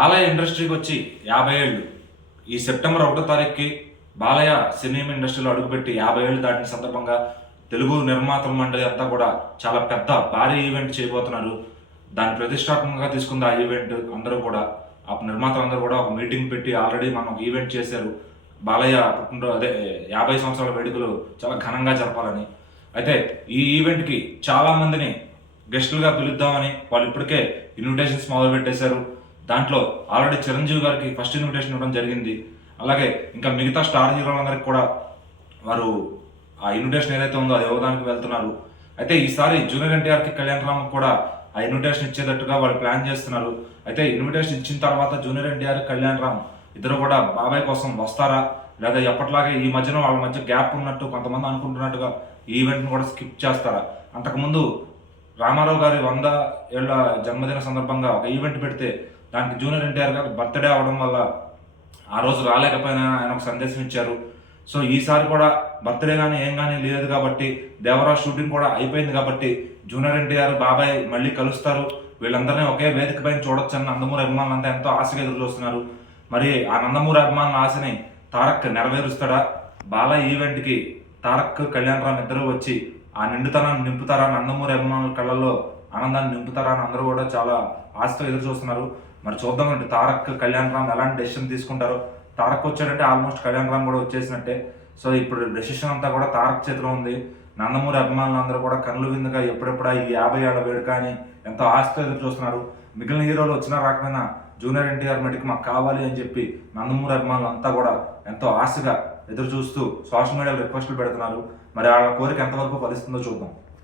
బాలయ్య ఇండస్ట్రీకి వచ్చి 50 ఏళ్ళు. ఈ సెప్టెంబర్ 1వ తారీఖుకి బాలయ్య సినిమా ఇండస్ట్రీలో అడుగుపెట్టి 50 ఏళ్ళు దాటిన సందర్భంగా తెలుగు నిర్మాతల మండలి అంతా కూడా చాలా పెద్ద భారీ ఈవెంట్ చేయబోతున్నారు. దాన్ని ప్రతిష్టాత్మకంగా తీసుకుంది ఆ ఈవెంట్. అందరూ కూడా ఆ నిర్మాతలందరూ కూడా ఒక మీటింగ్ పెట్టి ఆల్రెడీ మనం ఒక ఈవెంట్ చేశారు. బాలయ్య అదే 50 సంవత్సరాల వేడుకలు చాలా ఘనంగా జరపాలని. అయితే ఈ ఈవెంట్కి చాలా మందిని గెస్టులుగా పిలుద్దామని వాళ్ళు ఇప్పటికే ఇన్విటేషన్స్ మొదలు పెట్టేశారు. దాంట్లో ఆల్రెడీ చిరంజీవి గారికి ఫస్ట్ ఇన్విటేషన్ ఇవ్వడం జరిగింది. అలాగే ఇంకా మిగతా స్టార్ హీరోలందరికీ కూడా వారు ఆ ఇన్విటేషన్ ఏదైతే ఉందో అది ఇవ్వడానికి వెళ్తున్నారు. అయితే ఈసారి జూనియర్ ఎన్టీఆర్కి కళ్యాణ్ రామ్ కూడా ఆ ఇన్విటేషన్ ఇచ్చేటట్టుగా వాళ్ళు ప్లాన్ చేస్తున్నారు. అయితే ఇన్విటేషన్ ఇచ్చిన తర్వాత జూనియర్ ఎన్టీఆర్ కళ్యాణ్ రామ్ ఇద్దరు కూడా బాబాయ్ కోసం వస్తారా, లేదా ఎప్పటిలాగే ఈ మధ్యన వాళ్ళ మధ్య గ్యాప్ ఉన్నట్టు కొంతమంది అనుకుంటున్నట్టుగా ఈ ఈవెంట్ని కూడా స్కిప్ చేస్తారా? అంతకుముందు రామారావు గారి 100 ఏళ్ల జన్మదిన సందర్భంగా ఒక ఈవెంట్ పెడితే దానికి జూనియర్ ఎన్టీఆర్ గారు బర్త్డే అవడం వల్ల ఆ రోజు రాలేకపోయినా ఆయన ఒక సందేశం ఇచ్చారు. సో ఈసారి కూడా బర్త్డే కానీ ఏం కానీ లేదు కాబట్టి, దేవరాజ్ షూటింగ్ కూడా అయిపోయింది కాబట్టి జూనియర్ ఎన్టీఆర్ బాబాయ్ మళ్ళీ కలుస్తారు, వీళ్ళందరినీ ఒకే వేదిక పైన చూడొచ్చని నందమూరి అభిమానులంతా ఎంతో ఆశగా ఎదురు చూస్తున్నారు. మరి ఆ నందమూరి అభిమానుల ఆశని తారక్ నెరవేరుస్తాడా? బాలయ్య ఈవెంట్కి తారక్ కళ్యాణ్ రామ్ ఇద్దరు వచ్చి ఆ నిండుతనాన్ని నింపుతారా? నందమూరి అభిమానుల కళ్ళల్లో ఆనందాన్ని నింపుతారా అని అందరూ కూడా చాలా ఆశతో ఎదురు చూస్తున్నారు. మరి చూద్దాం అంటే తారక్ కళ్యాణ్ రామ్ ఎలాంటి డెసిషన్ తీసుకుంటారో. తారక్ వచ్చాడంటే ఆల్మోస్ట్ కళ్యాణ్ రామ్ కూడా వచ్చేసినట్టే. సో ఇప్పుడు డెసిషన్ అంతా కూడా తారక్ చేతిలో ఉంది. నందమూరి అభిమానులందరూ కూడా కళ్ళు విందుగా ఎప్పుడెప్పుడా ఈ 50 ఏళ్ల వేడుక అని ఎంతో ఆశతో ఎదురు చూస్తున్నారు. మిగిలిన హీరోలు వచ్చినా రాకపోయినా జూనియర్ ఎన్టీఆర్ మటుకు మాకు కావాలి అని చెప్పి నందమూరి అభిమానులు అంతా కూడా ఎంతో ఆశగా ఎదురు చూస్తూ సోషల్ మీడియాలో రిక్వెస్టులు పెడుతున్నారు. మరి వాళ్ళ కోరిక ఎంతవరకు ఫలిస్తుందో చూద్దాం.